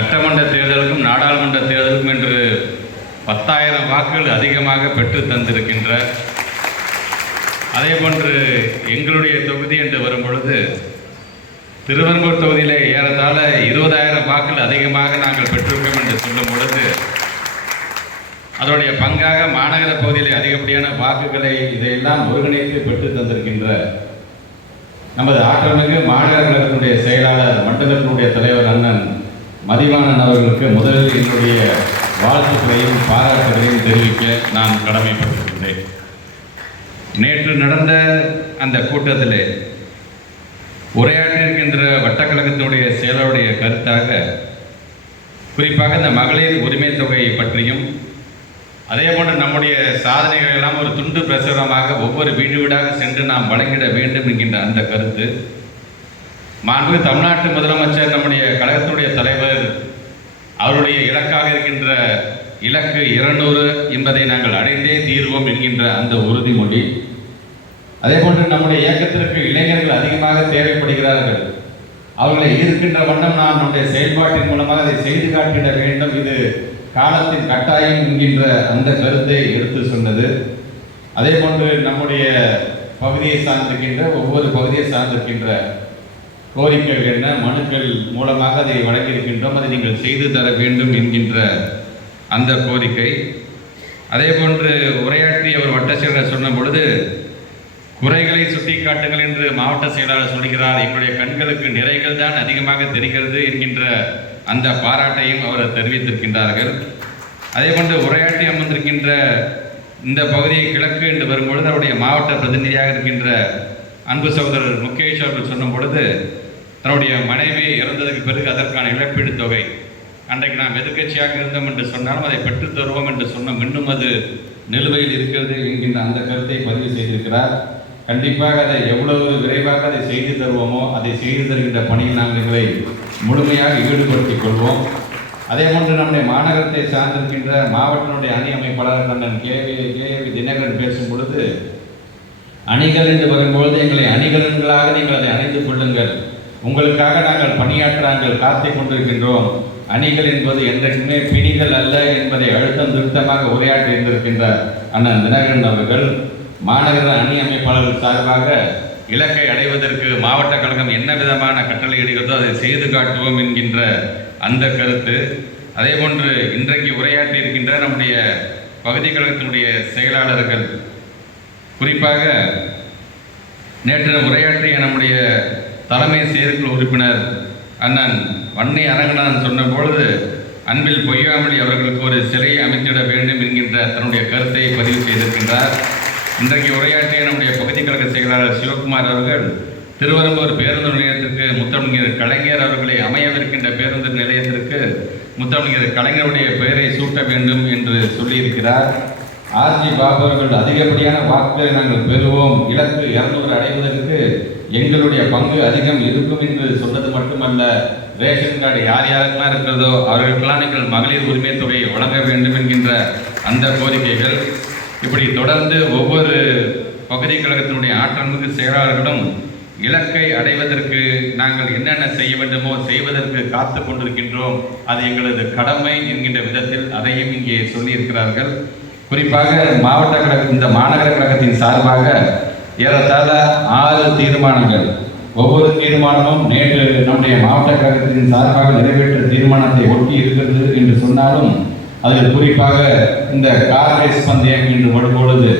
சட்டமன்ற தேர்தலுக்கும் நாடாளுமன்ற தேர்தலுக்கும் என்று 10,000 வாக்குகள் அதிகமாக பெற்று தந்திருக்கின்ற, அதே போன்று எங்களுடைய தொகுதி என்று வரும்பொழுது திருவெரும்பூர் தொகுதியிலே ஏறத்தாழ 20,000 வாக்குகள் அதிகமாக நாங்கள் பெற்றிருக்கோம் என்று சொல்லும் பொழுது அதனுடைய பங்காக மாநகர பகுதியிலே அதிகப்படியான வாக்குகளை இதையெல்லாம் ஒருங்கிணைத்து பெற்று தந்திருக்கின்ற நமது ஆற்றல்மிகு மாநகர கழகத்தினுடைய செயலாளர், மண்டலத்தினுடைய தலைவர் அண்ணன் மதிவாணன் அவர்களுக்கு முதலில் என்னுடைய வாழ்த்துக்களையும் பாராட்டுகளையும் தெரிவிக்க நான் கடமைப்பட்டிருக்கின்றேன். நேற்று நடந்த அந்த கூட்டத்திலே உரையாற்றியிருக்கின்ற வட்டக்கழகத்தினுடைய செயலருடைய கருத்தாக குறிப்பாக இந்த மகளிர் உரிமை தொகை பற்றியும் அதே போன்று நம்முடைய சாதனைகள் எல்லாம் ஒரு துண்டு பிரசுரமாக ஒவ்வொரு வீடு வீடாக சென்று நாம் வழங்கிட வேண்டும் என்கின்ற அந்த கருத்து, மாண்பு தமிழ்நாட்டு முதலமைச்சர் நம்முடைய கழகத்தினுடைய தலைவர் அவருடைய இலக்காக இருக்கின்ற இலக்கு 200 என்பதை நாங்கள் அடைந்தே தீர்வோம் என்கின்ற அந்த உறுதிமொழி, அதே போன்று நம்முடைய இயக்கத்திற்கு இளைஞர்கள் அதிகமாக தேவைப்படுகிறார்கள், அவர்களை ஈர்க்கின்ற வண்ணம் நாம் நம்முடைய செயல்பாட்டின் மூலமாக அதை செய்து காட்டிட வேண்டும், இது காலத்தின் கட்டாயம் என்கின்ற அந்த கருத்தை எடுத்து சொன்னது. அதே போன்று நம்முடைய பகுதியை சார்ந்திருக்கின்ற ஒவ்வொரு பகுதியை சார்ந்திருக்கின்ற கோரிக்கைகள் என்ன, மனுக்கள் மூலமாக அதை வழங்கியிருக்கின்றோம், அதை நீங்கள் செய்து தர வேண்டும் என்கின்ற அந்த கோரிக்கை. அதே போன்று உரையாற்றிய ஒரு வட்ட செயலர் சொன்ன பொழுது குறைகளை சுட்டி காட்டுங்கள் என்று மாவட்ட செயலாளர் சொல்கிறார், எங்களுடைய கண்களுக்கு நிறைகள் தான் அதிகமாக தெரிகிறது என்கின்ற அந்த பாராட்டையும் அவர் தெரிவித்திருக்கின்றார்கள். அதே போன்று உரையாற்றி அமர்ந்திருக்கின்ற இந்த பகுதியை கிழக்கு என்று வரும்பொழுது அவருடைய மாவட்ட பிரதிநிதியாக இருக்கின்ற அன்பு சகோதரர் முகேஷ் அவர்கள் சொன்ன பொழுது தன்னுடைய மனைவி இறந்ததுக்கு பிறகு அதற்கான இழப்பீடு தொகை அன்றைக்கு நாம் எதிர்க்கட்சியாக இருந்தோம் என்று சொன்னாலும் அதை பெற்றுத் தருவோம் என்று சொன்னோம், இன்னும் அது நிலுவையில் இருக்கிறது என்கின்ற அந்த கருத்தை பதிவு செய்திருக்கிறார். கண்டிப்பாக அதை எவ்வளவு விரைவாக அதை செய்து தருவோமோ அதை செய்து தருகின்ற பணியில் நாங்கள் எங்களை முழுமையாக ஈடுபடுத்திக் கொள்வோம். அதே போன்று நம்முடைய மாநகரத்தை சார்ந்திருக்கின்ற மாவட்டத்தினுடைய அணி அமைப்பாளர் அண்ணன் கேவி தினகரன் பேசும் பொழுது அணிகள் என்று வரும்பொழுது எங்களை அணிகலன்களாக நீங்கள் அதை அணிந்து கொள்ளுங்கள், உங்களுக்காக நாங்கள் பணியாற்றாங்கள் காத்துக் கொண்டிருக்கின்றோம், அணிகள் என்பது என்றைக்குமே பிணிகள் அல்ல என்பதை அழுத்தம் திருத்தமாக உரையாற்றி இருந்திருக்கின்ற அண்ணன் தினகரன் அவர்கள் மாநகர அணி அமைப்பாளர்கள் சார்பாக இலக்கை அடைவதற்கு மாவட்ட கழகம் என்ன விதமான கட்டளை இடுகிறதோ அதை செய்து காட்டுவோம் என்கின்ற அந்த கருத்து. அதே போன்று இன்றைக்கு உரையாற்றி இருக்கின்ற நம்முடைய பகுதி கழகத்தினுடைய செயலாளர்கள், குறிப்பாக நேற்று உரையாற்றிய நம்முடைய தலைமை செயற்குழு உறுப்பினர் அண்ணன் வன்னி அரங்கநாதன் சொன்ன பொழுது அன்பில் பொய்யாமொழி அவர்களுக்கு ஒரு சிலையை அமைத்திட வேண்டும் என்கின்ற தன்னுடைய கருத்தை பதிவு செய்திருக்கின்றார். இன்றைக்கு உரையாற்றிய நம்முடைய பகுதி கழக செயலாளர் சிவகுமார் அவர்கள் திருவெரும்பூர் பேருந்து நிலையத்திற்கு முத்தமிழர் கலைஞர் அவர்களை அமையவிருக்கின்ற பேருந்து நிலையத்திற்கு முத்தமிழர் கலைஞருடைய பெயரை சூட்ட வேண்டும் என்று சொல்லியிருக்கிறார். ஆர்ஜி பாபு அவர்கள் அதிகப்படியான வாக்குகளை நாங்கள் பெறுவோம், இலக்கு 200 அடைவதற்கு எங்களுடைய பங்கு அதிகம் இருக்கும் என்று சொன்னது மட்டுமல்ல, ரேஷன் கார்டு யார் யாருக்கெல்லாம் இருக்கிறதோ அவர்களுக்கெல்லாம் நீங்கள் மகளிர் உரிமை தொகையை வழங்க வேண்டும் என்கின்ற அந்த கோரிக்கைகள், இப்படி தொடர்ந்து ஒவ்வொரு பகுதி கழகத்தினுடைய ஆற்றல்மிகு செயலாளர்களும் இலக்கை அடைவதற்கு நாங்கள் என்னென்ன செய்ய வேண்டுமோ செய்வதற்கு காத்து கொண்டிருக்கின்றோம், அது எங்களது கடமை என்கின்ற விதத்தில் அதையும் இங்கே சொல்லியிருக்கிறார்கள். குறிப்பாக மாவட்ட கழக இந்த மாநகர கழகத்தின் சார்பாக ஏறத்தாழ 6 தீர்மானங்கள், ஒவ்வொரு தீர்மானமும் நேற்று நம்முடைய மாவட்ட கழகத்தின் சார்பாக நிறைவேற்ற தீர்மானத்தை ஒட்டி இருக்கிறது என்று சொன்னாலும் அதில் குறிப்பாக இந்த கார் ரேஸ் பந்தயம் என்று வரும்பொழுது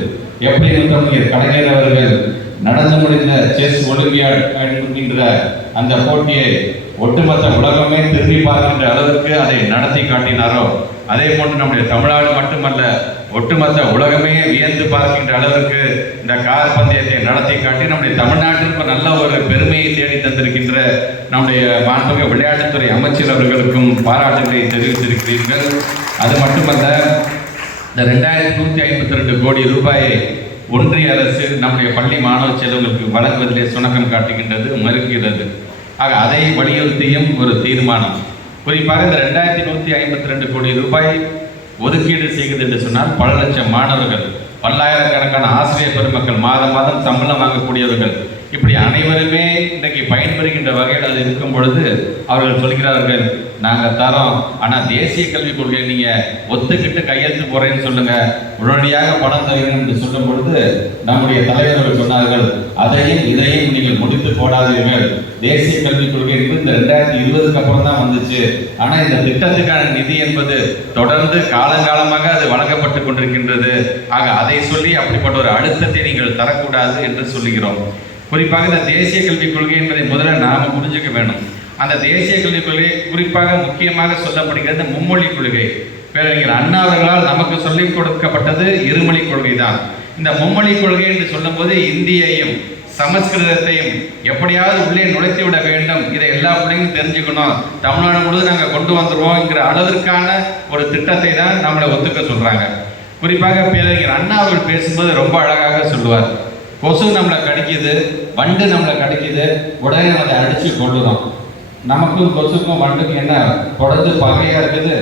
எப்படி முத்தமிழர் கலைஞர் அவர்கள் நடந்து முடிந்த செஸ் ஒலிம்பியாட் என்கின்ற அந்த போட்டியை ஒட்டுமொத்த உலகமே திரும்பி பார்க்கின்ற அளவிற்கு அதை நடத்தி காட்டினாரோ, அதே போன்று நம்முடைய தமிழ்நாடு மட்டுமல்ல ஒட்டுமொத்த உலகமே வியந்து பார்க்கின்ற அளவிற்கு இந்த கார் பந்தயத்தை நடத்தி காட்டி நம்முடைய தமிழ்நாட்டிற்கு நல்ல ஒரு பெருமையை தேடி தந்திருக்கின்ற நம்முடைய மாண்புமிகு விளையாட்டுத்துறை அமைச்சர் அவர்களுக்கும் பாராட்டுகளை தெரிவித்திருக்கிறீர்கள். அது மட்டுமல்ல, இந்த 2152 கோடி ரூபாயை ஒன்றிய அரசு நம்முடைய பள்ளி மாணவ செல்வங்களுக்கு வழங்குவதிலே சுணக்கம் காட்டுகின்றது, மறுக்கிறது. ஆக அதை வலியுறுத்தியும் ஒரு தீர்மானம், குறிப்பாக இந்த 2152 கோடி ரூபாய் ஒதுக்கீடு செய்கிறது என்று சொன்னால் பல லட்சம் மாணவர்கள், பல்லாயிரக்கணக்கான ஆசிரியர் பெருமக்கள், மாதம் மாதம் சம்பளம் வாங்கக்கூடியவர்கள், இப்படி அனைவருமே இன்றைக்கு பயன்பெறுகின்ற வகையில் அது இருக்கும் பொழுது அவர்கள் சொல்கிறார்கள், நாங்கள் தரோம், ஆனால் தேசிய கல்விக் கொள்கையை நீங்கள் ஒத்துக்கிட்டு கையெழுத்து போகிறேன்னு சொல்லுங்கள், உடனடியாக பணம் தருகிறேன் என்று சொல்லும் பொழுது நம்முடைய தலைவர்கள் சொன்னார்கள், அதையும் இதையும் நீங்கள் முடித்து போடாதீர்கள். தேசிய கல்விக் கொள்கை என்பது இந்த 2020க்கு அப்புறம் தான் வந்துச்சு. ஆனால் இந்த திட்டத்துக்கான நிதி என்பது தொடர்ந்து காலங்காலமாக அது வழங்கப்பட்டு கொண்டிருக்கின்றது. ஆக அதை சொல்லி அப்படிப்பட்ட ஒரு அழுத்தத்தை நீங்கள் தரக்கூடாது என்று சொல்லுகிறோம். குறிப்பாக இந்த தேசிய கல்விக் கொள்கை என்பதை முதல்ல நாம் புரிஞ்சுக்க வேணும். அந்த தேசிய கல்விக் கொள்கை குறிப்பாக முக்கியமாக சொல்லப்படுகிறது மும்மொழி கொள்கை. பேரறிஞர் அண்ணா அவர்களால் நமக்கு சொல்லிக் கொடுக்கப்பட்டது இருமொழி கொள்கை தான். இந்த மும்மொழி கொள்கை என்று சொல்லும்போது இந்தியையும் சமஸ்கிருதத்தையும் எப்படியாவது உள்ளே நுழைத்து விட வேண்டும், இதை எல்லா பிள்ளைங்களும் தெரிஞ்சுக்கணும், தமிழ்நாடு முழுவதும் நாங்கள் கொண்டு வந்துடுவோம்ங்கிற அளவிற்கான ஒரு திட்டத்தை தான் நம்மளை ஒத்துக்க சொல்கிறாங்க. குறிப்பாக பேரறிஞர் அண்ணா அவர்கள் பேசும்போது ரொம்ப அழகாக சொல்லுவார், கொசு நம்மளை கடிக்குது, வண்டு நம்மளை கடிக்குது, உடனே நம்ம அதை அடித்து கொள்ளுறோம். நமக்கும் கொசுக்கும் வண்டுக்கும் என்ன தொடர்ந்து பகையாக இருக்குது,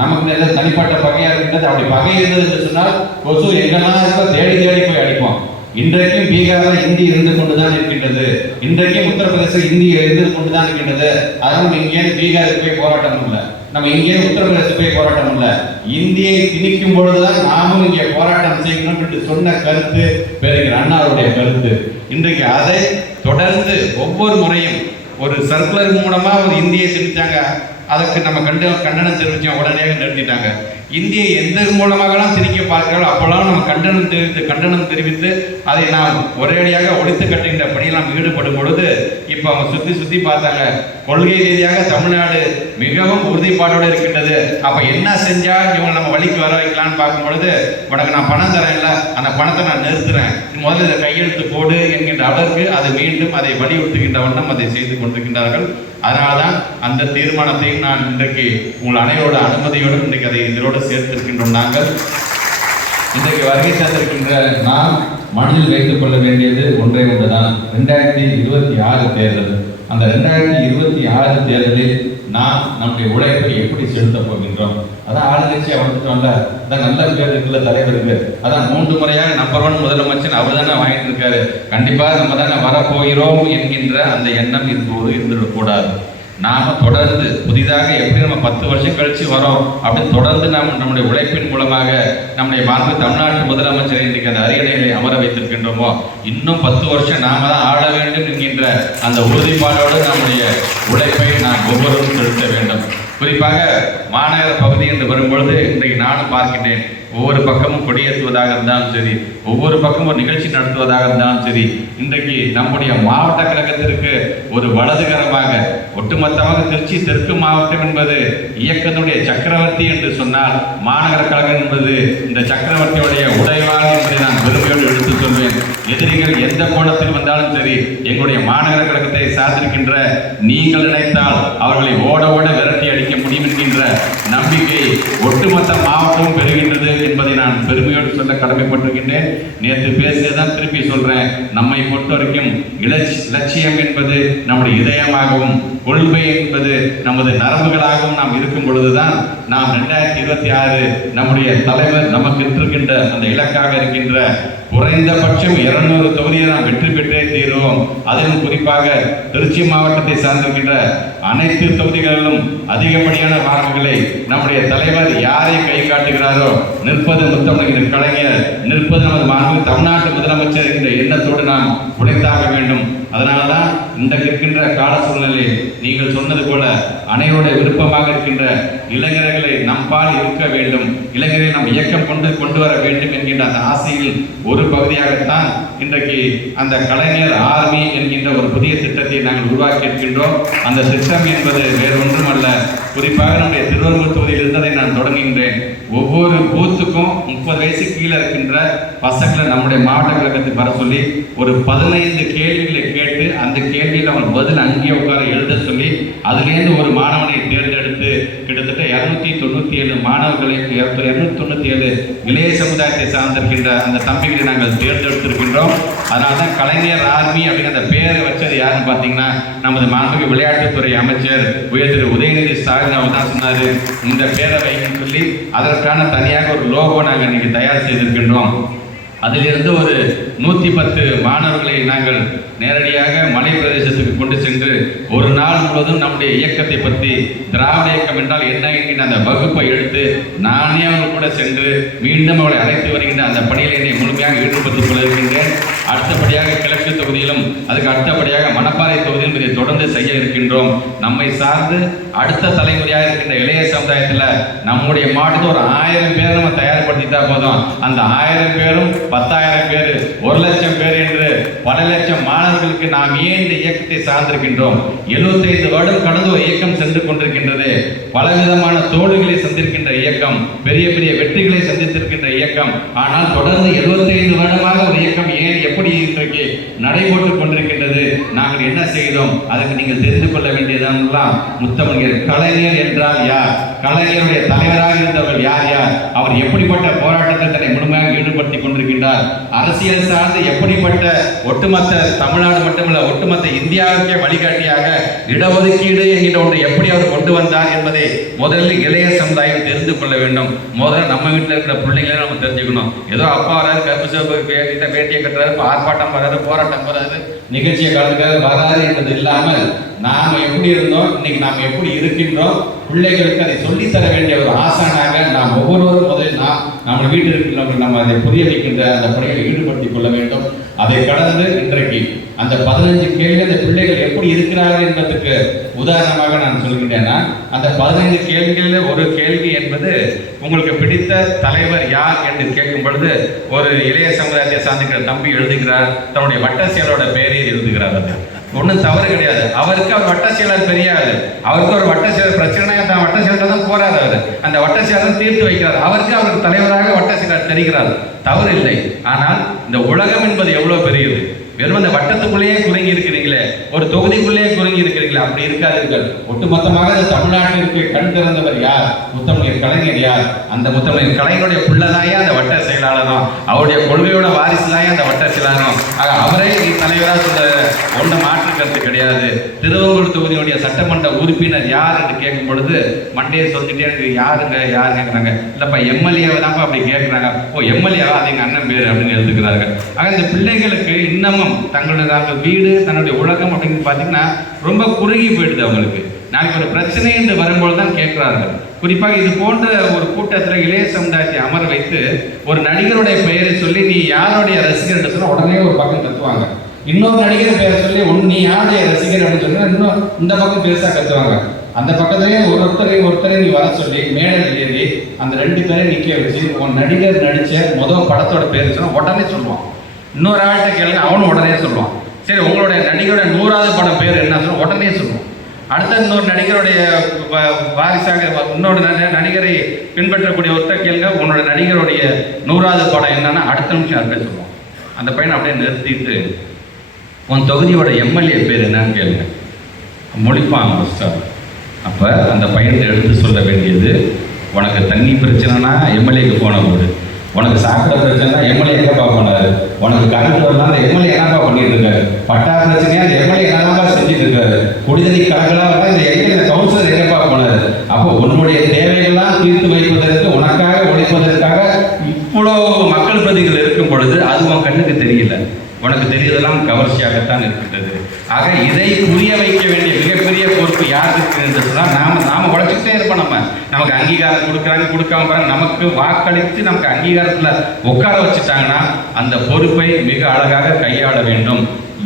நமக்கு எதாவது தனிப்பட்ட பகையாக இருக்கின்றது. அப்படி பகை இருந்தது என்று சொன்னால் கொசு எங்கெல்லாம் இருக்கோ தேடி தேடி போய் அடிப்போம். இன்றைக்கும் பீகாரில் இந்தி இருந்து கொண்டுதான் இருக்கின்றது, இன்றைக்கும் உத்தரப்பிரதேசம் இந்தி இருந்து கொண்டுதான் இருக்கின்றது. அதனால் இங்கே பீகாருக்கு போய் போராட்டம் இல்லை, நம்ம இங்கே உத்தரப்பிரதேசம் போய் போராட்டம் இல்லை, இந்தியை திணிக்கும் பொழுதுதான் நாமும் இங்கே போராட்டம் செய்யணும் என்று சொன்ன கருத்து பேரறிஞர் அண்ணாவுடைய கருத்து. இன்றைக்கு அதை தொடர்ந்து ஒவ்வொரு முறையும் ஒரு சர்க்குலர் மூலமாக ஒரு இந்தியை திணித்தாங்க, அதற்கு நம்ம கண்டனம் தெரிவித்தோம், உடனடியாக நிறுத்திட்டாங்க. இந்தியை எந்த மூலமாகலாம் திணிக்க பார்க்கிறார்கள் அப்போல்லாம் நம்ம கண்டனம் தெரிவித்து அதை நாம் ஒரேடியாக ஒழித்து கட்டுகின்ற பணியில் நாம் ஈடுபடும் பொழுது இப்போ அவங்க சுற்றி பார்த்தாங்க, கொள்கை ரீதியாக தமிழ்நாடு மிகவும் உறுதிப்பாட்டோடு இருக்கின்றது. அப்போ என்ன செஞ்சால் இவங்க நம்ம வழிக்கு வர வைக்கலான்னு பார்க்கும் பொழுது, உனக்கு நான் பணம் தரேன்ல, அந்த பணத்தை நான் நிறுத்துறேன், முதல்ல இதை கையெழுத்து போடு என்கின்ற அளவுக்கு அதை மீண்டும் அதை வலியுறுத்துகின்ற வண்ணம் அதை செய்து கொண்டிருக்கின்றார்கள். அதனால்தான் அந்த தீர்மானத்தையும் நான் இன்றைக்கு உங்கள் அனைவரோட அனுமதியோடு இன்றைக்கு அதை இதோடு சேர்த்திருக்கின்றோம். நாங்கள் இன்றைக்கு வருகை சேர்த்திருக்கின்ற நாம் மனதில் வைத்துக் கொள்ள வேண்டியது ஒன்றே ஒன்றுதான், 2026 தேர்தல். அந்த 2026 தேர்தலில் நாம் நம்முடைய உழைப்பை எப்படி செலுத்தப் போகின்றோம்? அதான் ஆளுங்கட்சியாக வந்துட்டோம்ல, அதான் நல்ல பேர் இருக்குல்ல தலைவருக்கு, அதான் 3 முறையாக நம்பர் 1 முதலமைச்சர் அவர் தானே வாங்கிட்டு இருக்காரு, கண்டிப்பாக நம்ம தானே வரப்போகிறோம் என்கின்ற அந்த எண்ணம் இப்போது இருந்துவிடக்கூடாது. நாம் தொடர்ந்து புதிதாக எப்படி நம்ம 10 வருஷம் கழித்து வரோம் அப்படின்னு தொடர்ந்து நாம் நம்முடைய உழைப்பின் மூலமாக நம்முடைய மாண்பு தமிழ்நாட்டு முதலமைச்சரை இன்றைக்கு அந்த அரியணைகளை அமர வைத்திருக்கின்றோமோ, இன்னும் 10 வருஷம் நாம தான் ஆள வேண்டும் என்கின்ற அந்த உறுதிப்பாடோடு நம்முடைய உழைப்பை நாம் ஒவ்வொருவரும் செலுத்த வேண்டும். குறிப்பாக மாநகர பகுதி என்று வரும்பொழுது இன்றைக்கு நானும் பார்க்கின்றேன், ஒவ்வொரு பக்கமும் கொடியேற்றுவதாக இருந்தாலும் சரி, ஒவ்வொரு பக்கமும் ஒரு நிகழ்ச்சி நடத்துவதாக இருந்தாலும் சரி, இன்றைக்கு நம்முடைய மாவட்ட கழகத்திற்கு ஒரு வலதுகரமாக ஒட்டுமொத்தமாக திருச்சி தெற்கு மாவட்டம் என்பது இயக்கத்தினுடைய சக்கரவர்த்தி என்று சொன்னால் மாநகர கழகம் என்பது இந்த சக்கரவர்த்தியுடைய உடைவாள் என்பதை நான் பெருமையோடு எடுத்து சொல்வேன். எதிரிகள் எந்த கோணத்தில் வந்தாலும் சரி, எங்களுடைய மாநகர கழகத்தை சார்ந்திருக்கின்ற நீங்கள் நினைத்தால் அவர்களை ஓட ஓட விரட்டி அடிக்க முடியும் என்கின்ற நம்பிக்கை ஒட்டுமொத்த மாவட்டமும் பெறுகின்றது என்பதை நான் பெருமையோடு சொல்ல கடமைப்பட்டிருக்கின்றேன். நேற்று பேசியதான் திருப்பி சொல்றேன், நம்மை பொறுத்த வரைக்கும் இலட்சியம் என்பது நம்முடைய இதயமாகவும் கொள்கை என்பது நமது நரம்புகளாகவும் நாம் இருக்கும் பொழுதுதான் நாம் 2026 நம்முடைய தலைவர் நமக்கு இருக்கின்ற அந்த இலக்காக இருக்கின்ற குறைந்தபட்சம் 200 தொகுதியை நாம் வெற்றி பெற்றே தீருவோம். அதிலும் குறிப்பாக திருச்சி மாவட்டத்தை சார்ந்திருக்கின்ற அனைத்து தொகுதிகளிலும் அதிகப்படியான வாக்குகளை நம்முடைய தலைவர் யாரை கை காட்டுகிறாரோ, நிற்பது முத்தமிழர் கலைஞர், நிற்பது நமது மாண்பு தமிழ்நாட்டு முதலமைச்சர் என்ற எண்ணத்தோடு நாம் உழைத்தாக வேண்டும். அதனால்தான் இன்றைக்கு இருக்கின்ற கால சூழ்நிலையில் நீங்கள் சொன்னது போல அனைவருடைய விருப்பமாக இருக்கின்ற இளைஞர்களை நம்பால் இருக்க வேண்டும், இளைஞரை நம் இயக்கம் கொண்டு வர வேண்டும் என்கின்ற அந்த ஆசையில் ஒரு பகுதியாகத்தான் இன்றைக்கு அந்த கலைஞர் ஆர்மி என்கின்ற ஒரு புதிய திட்டத்தை நாங்கள் உருவாக்கி இருக்கின்றோம். அந்த திட்டம் என்பது வேறொன்றும் அல்ல, குறிப்பாக நம்முடைய திருவள்ளூர் தொகுதியில் இருந்ததை நான் தொடங்குகின்றேன். ஒவ்வொரு பூத்துக்கும் 30 வயசு கீழே இருக்கின்ற பசங்களை நம்முடைய மாவட்ட கழகத்துக்கு வர சொல்லி ஒரு 15 கேள்விகளை கேட்டு அந்த கேள்வியில் அவன் பதில் அங்கேயே உட்கார எழுத சொல்லி அதுலேருந்து ஒரு மாணவனை தேர்ந்தெடுத்து கிட்டத்தட்ட 297 மாணவர்களை 297 இளைய சமுதாயத்தை சார்ந்திருக்கின்ற அந்த தம்பிகளை நாங்கள் தேர்ந்தெடுத்திருக்கின்றோம். அதனால தான் கலைஞர் ஆர்மி அப்படின்னு அந்த பேரை வச்சது யாருன்னு பார்த்தீங்கன்னா நமது மாண்புமிகு விளையாட்டுத்துறை அமைச்சர் திரு உதயநிதி ஸ்டாலின் அவர் தான் சொன்னார், இந்த பேரை வைக்கணும்னு சொல்லி அதற்கான தனியாக ஒரு லோகோ நாங்கள் இன்னைக்கு தயார் செய்திருக்கின்றோம். அதிலிருந்து ஒரு 110 மாணவர்களை நாங்கள் நேரடியாக மலை பிரதேசத்துக்கு கொண்டு சென்று ஒரு நாள் முழுவதும் நம்முடைய இயக்கத்தை பற்றி திராவிட இயக்கம் என்றால் என்ன என்கின்ற அந்த வகுப்பை எடுத்து நானே அவர்கள் கூட சென்று மீண்டும் அவளை அழைத்து வருகின்ற அந்த பணியில் என்னை முழுமையாக ஈடுபடுத்திக் கொள்ள இருக்கின்றேன். அடுத்தபடியாக கிழக்கு தொகுதியிலும் அதுக்கு அடுத்தபடியாக மணப்பாறை தொகுதியிலும் இதை தொடர்ந்து செய்ய இருக்கின்றோம். நம்மை சார்ந்து அடுத்த தலைமுறையாக இருக்கின்ற இளைய சமுதாயத்தில் நம்முடைய மாவட்டத்தில் ஒரு 1000 பேர் நம்ம தயார்படுத்திட்டா போதும். அந்த 1000 பேரும் 10,000 பேர் 1,00,000 பேர் என்று பல லட்சம் மாணவர்களுக்கு நாம் ஏன் இந்த இயக்கத்தை சார்ந்திருக்கின்றோம். 75 வருடம் கடந்து ஒரு இயக்கம் சென்று கொண்டிருக்கின்றது. பலவிதமான தோல்விகளை சந்திருக்கின்ற இயக்கம், பெரிய பெரிய வெற்றிகளை சந்தித்திருக்கின்ற இயக்கம். ஆனால் தொடர்ந்து 75 வருடமாக ஒரு இயக்கம் ஏன் எப்படி இன்றைக்கு நடைபோட்டுக் கொண்டிருக்கின்றது, நாங்கள் என்ன செய்தோம், அதுக்கு நீங்கள் தெரிந்து கொள்ள வேண்டியதெல்லாம் முத்தமிழர் கலைஞர் என்றால் யார், கலைஞருடைய தலைவராக இருந்தவர் யார் யார், அவர் எப்படிப்பட்ட போராட்டத்தை தன்னை முழுமையாக ஈடுபடுத்திக் கொண்டிருக்கின்றார், அரசியல் சார்ந்து எப்படிப்பட்ட ஒட்டுமொத்த தமிழ்நாடு மட்டுமல்ல ஒட்டுமொத்த இந்தியாவுக்கே வழிகாட்டியாக இடஒதுக்கீடு என்கிற ஒன்று எப்படி அவர் கொண்டு வந்தார் என்பதை முதலில் இளைய சமுதாயம் தெரிந்து கொள்ள வேண்டும். முதல்ல நம்ம வீட்டில் இருக்கிற பிள்ளைங்களை நம்ம தெரிஞ்சுக்கணும். ஏதோ அப்பா வராது, கருப்பு சிவப்பு வேட்டியை கட்டுறாரு, ஆர்ப்பாட்டம் வராது, போராட்டம் வராது, நிகழ்ச்சியை கலந்துக்காது வராது என்பது இல்லாமல் நாம் எப்படி இருந்தோம், இன்னைக்கு நாம் எப்படி இருக்கின்றோம், பிள்ளைகளுக்கு அதை சொல்லித்தர வேண்டிய ஒரு ஆசானாக நாம் ஒவ்வொருவரும் முதலில் நம்ம வீட்டில் இருக்கிறவர்கள் நம்ம அதை புரிய வைக்கின்ற அந்த பணிகளை ஈடுபடுத்திக் கொள்ள வேண்டும். அதை கடந்து இன்றைக்கு அந்த 15 கேள்வி அந்த பிள்ளைகள் எப்படி இருக்கிறார்கள் என்பதற்கு உதாரணமாக நான் சொல்கின்றேன்னா, அந்த 15 கேள்விகளில் ஒரு கேள்வி என்பது உங்களுக்கு பிடித்த தலைவர் யார் என்று கேட்கும் பொழுது ஒரு இளைய சமுதாயத்தை சார்ந்திருக்கிற தம்பி எழுதுகிறார், தன்னுடைய வட்ட செயலோட பெயரை எழுதுகிறார். அது ஒன்றும் தவறு கிடையாது. அவருக்கு அவர் வட்ட செயலர் பெரியாது, அவருக்கு ஒரு வட்ட செயலர் பிரச்சனை தான் வட்ட செயலர் தான் போறாரு. அவர் அந்த வட்ட செயலர் தீர்த்து வைக்கிறார். அவருக்கு தலைவராக வட்ட செயலர் தெரிகிறார், தவறு இல்லை. ஆனால் இந்த உலகம் என்பது எவ்வளவு பெரியது. வெறும் அந்த வட்டத்துக்குள்ளேயே குறுங்கி இருக்கிறீங்களே, ஒரு தொகுதிக்குள்ளேயே குறுங்கி இருக்கிறீங்களே, அப்படி இருக்காதீர்கள். ஒட்டுமொத்தமாக இந்த தமிழ்நாட்டிற்கு கண் திறந்தவர் யார், முத்தமிழர் கலைஞர் யார். அந்த முத்தமிழர் கலைஞருடைய பிள்ளைதாயே அந்த வட்ட செயலாளரும், அவருடைய கொள்கையோட வாரிசுதாயே அந்த வட்ட செயலாளரும். அவரே தலைவராக சொல்ல ஒன்றும் மாற்று கருத்து கிடையாது. திருவங்கூர் தொகுதியுடைய சட்டமன்ற உறுப்பினர் யார் என்று கேட்கும் பொழுது மண்டையை சொல்லிட்டே இருக்கு, யாருங்க யார் கேட்குறாங்க, இல்லப்பா எம்எல்ஏவை தான்ப்பா அப்படி கேட்குறாங்க. ஓ எம்எல்ஏவா, அது எங்கள் அண்ணன் பேர் அப்படின்னு எழுதுக்கிறார்கள். ஆக இந்த பிள்ளைகளுக்கு இன்னமும் தங்களுடைய வீடு தன்னுடைய உலகம் அப்படின்னு பார்த்தீங்கன்னா ரொம்ப குறுகி போயிடுது. அவங்களுக்கு நாளைக்கு ஒரு பிரச்சனை என்று வரும்போது தான் கேட்கிறார்கள். குறிப்பாக இது போன்ற ஒரு கூட்டத்தில் இளைய சமுதாயத்தை அமர வைத்து ஒரு நடிகருடைய பெயரை சொல்லி நீ யாருடைய ரசிகர் என்று சொன்னால் உடனே ஒரு பக்கம் கத்துவாங்க. இன்னொரு நடிகர் பெயரை சொல்லி நீ யாருடைய ரசிகர் அப்படின்னு சொன்னா இன்னும் இந்த பக்கம் பெருசா கத்துவாங்க. அந்த பக்கத்திலேயே ஒருத்தரை நீ வர சொல்லி மேடையில் ஏறி அந்த 2 பேரை நிற்க வச்சு உன் நடிகர் நடிச்ச முதல் படத்தோட பேர் சொன்னா உடனே சொல்லுவான். இன்னொரு ஆள்கிட்ட கேளுங்க, அவனும் உடனே சொல்லுவான். சரி உங்களுடைய நடிகருடைய 100வது படம் பேர் என்ன சொல்லுவோம், உடனே சொல்லுவோம். அடுத்த இன்னொரு நடிகருடைய வாரிசாக இன்னொரு நடிகரை பின்பற்றக்கூடிய ஒருத்தர் கேளுங்க, உன்னோட நடிகருடைய 100வது படம் என்னன்னா அடுத்த நிமிஷம் அப்படியே சொல்லுவோம். அந்த பையனை அப்படியே நிறுத்திட்டு உன் தொகுதியோட எம்எல்ஏ பேர் என்னன்னு கேளுங்க, மொழிப்பான் ஃபஸ்ட்டாக. அப்போ அந்த பையனை எடுத்து சொல்ல வேண்டியது, உனக்கு தண்ணி பிரச்சனைனா எம்எல்ஏக்கு போன போடு, உனக்கு சாப்பிட பிரச்சனை எம்எல்ஏ என்னப்பா பண்ணாரு, உனக்கு கரண்ட் வரலாம் அந்த எம்எல்ஏ என்னப்பா பண்ணிட்டு இருக்காரு, பட்டா பிரச்சனையா அந்த எம்எல்ஏ என்னப்பா செஞ்சுட்டு இருக்காரு, குடிதண்ணி கணக்கெல்லாம் வரலாம் இந்த எம்எல்ஏ கவுன்சிலர் என்னப்பா போனாரு. அப்போ உன்னுடைய தேவைகள்லாம் தீர்த்து வைப்பதற்கு உனக்காக உழைப்பதற்காக இவ்வளோ மக்கள் பிரதிகள் இருக்கும் பொழுது அது உன் கண்ணுக்கு தெரியல, உனக்கு தெரியதெல்லாம் கவர்ச்சியாகத்தான் இருக்கின்றது. ஆக இதை புரிய வைக்க வேண்டிய மிகப்பெரிய பொறுப்பு யாருக்கு என்று சொன்னால் நாம உழைச்சிக்கிட்டே இருப்போம். நமக்கு அங்கீகாரம் கொடுக்குறாங்க, கொடுக்காம பாருங்க, நமக்கு வாக்களித்து நமக்கு அங்கீகாரத்தில் உட்கார வச்சுட்டாங்கன்னா அந்த பொறுப்பை மிக அழகாக கையாள வேண்டும்.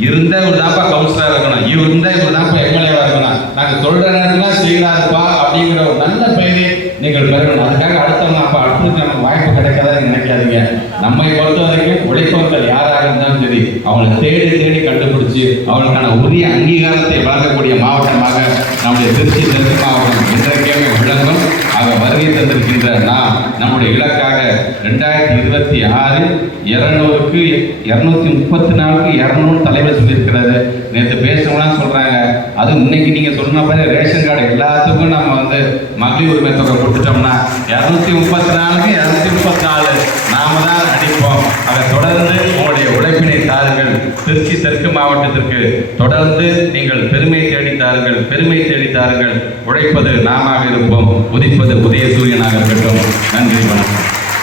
இருந்த இவர் தான்ப்பா கவுன்சிலராக இருக்கணும், இருந்தால் இவர் தான்ப்பா எம்எல்ஏவாக இருக்கணும், நாங்கள் சொல்கிற நேரத்தில் செய்யலாதுப்பா அப்படிங்கிற ஒரு நல்ல பெயரை நீங்கள் பெறணும். அதுக்காக அடுத்தவங்க அப்போ அடுத்து நமக்கு வாய்ப்பு கிடைக்காதான் நினைக்காதீங்க. நம்மை பொறுத்த வரைக்கும் உழைப்பவர்கள் யாராக இருந்தாலும் சரி அவங்களை தேடி கண்டுபிடிச்சு அவங்களுக்கான உரிய அங்கீகாரத்தை வழங்கக்கூடிய மாவட்டமாக நம்முடைய திருச்சி தெற்கு மாவட்டம் இன்றைக்கே விளங்கும். ஆக வருகை தந்திருக்கின்ற நாம் நம்முடைய இலக்காக 2026 200க்கு 234க்கு 200 தலைவர் சொல்லியிருக்கிறாரு. நேற்று பேசுறவங்களாம் சொல்றாங்க, அதுவும் இன்னைக்கு நீங்க சொன்ன மாதிரி ரேஷன் கார்டு எல்லாத்துக்கும் நம்ம மகளிர் உரிமை தொகை கொடுத்துட்டோம்னா 234க்கு 234 நாம தான் அடிப்போம். அதை தொடர்ந்து உங்களுடைய உழைப்பினை தாருங்கள். திருச்சி தெற்கு மாவட்டத்திற்கு தொடர்ந்து நீங்கள் பெருமை தேடித்தாருங்கள். உழைப்பது நாமாக இருப்போம், உதிப்பது உதய சூரியனாக இருக்கட்டும். நன்றி, வணக்கம்.